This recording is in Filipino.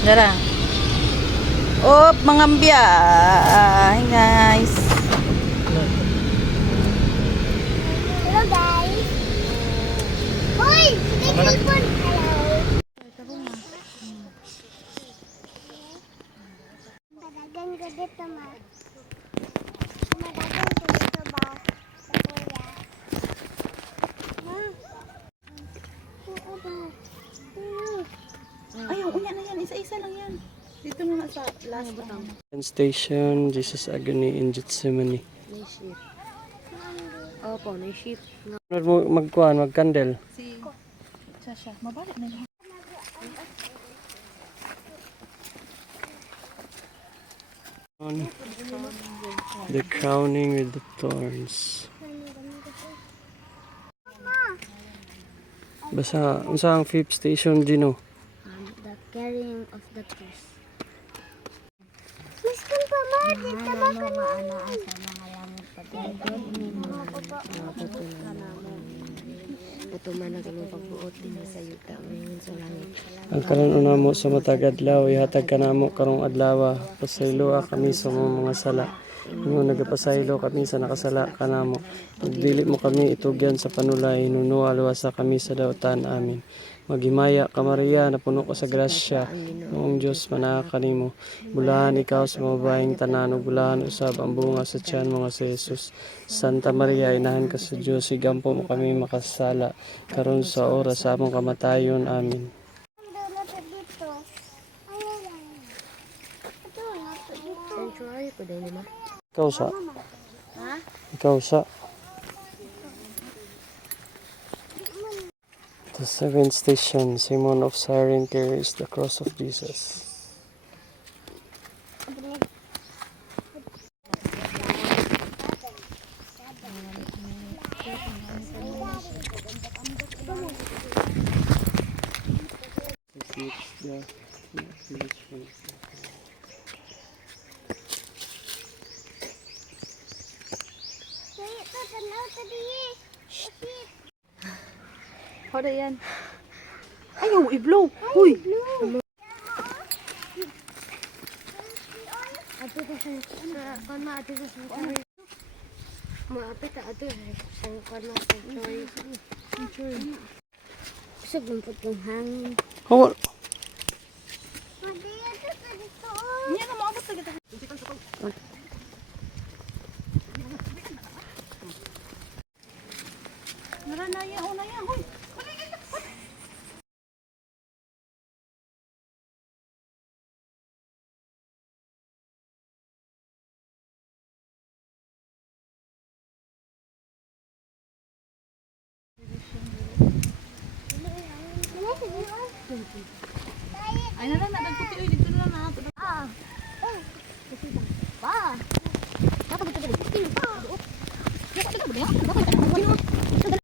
Dara. Oh, mga ambya. Hi guys. Hello guys. Hoy, may cellphone. Hello. Madagan ko dito ma. Madagan ko dito ba? Sa kuya. Ma. Oo ba? Ayaw, unya na yan. Isa-isa lang yan. Dito muna sa last butang. Station, Jesus Agony in Gethsemane. May ship. Opo, may ship. Magkuhan, magkandel. Si Sasha. Mabalik na yan. The crowning with the thorns. Basta, unsa ang fifth station, Gino? The carrying of the cross. Mas kung pa ma, dito ba ka na? Sa mga lamang pagkagod ni mga puto na puto man na ganun pagbuot din sa yuta ngayon sa langit. Ang karon mo sa matag adlaw, ihatag ka namo karong adlaw. Pasayloa kami sa mga sala. Ingon nagapasaylo kami sa nakasala kanamo. Pagdili mo kami itugyan sa panulay, nuno aluwasa kami sa dautan. Amin. Maghimaya ka Maria, napuno ka sa grasya, noong Diyos manaa kanimo. Bulahan ikaw sa mga babaeng tanan, ug bulahan usab ang bunga sa tiyan mga si Jesus. Santa Maria, inahan ka sa Diyos, igampo mo kami makasala, karon sa oras sa among kamatayon. Amin. Lapit dito. Ayaw lang. Ito, lapit dito. Sanctuary po din naman. Ikaw sa? Ha? Ikaw sa? The seventh station, Simon of Cyrene carries the cross of Jesus. Kaya ito, tanaw ito diye. Shit. Hoda yan. Ayaw, i-blow. Huy. Ato ko sa kon ma ato ko sa maapit ato sa kon ma sanctuary. Sa gumpot ng hangin. Oh, Madiya ito sa dito. Hindi na maabot sa kita. Naranaya, unaya. Huy. Ay, nagputi. Uy, dito na na. Ah. Pa. Dapat kita balik. Pa. Dapat kita balik. Dapat kita balik.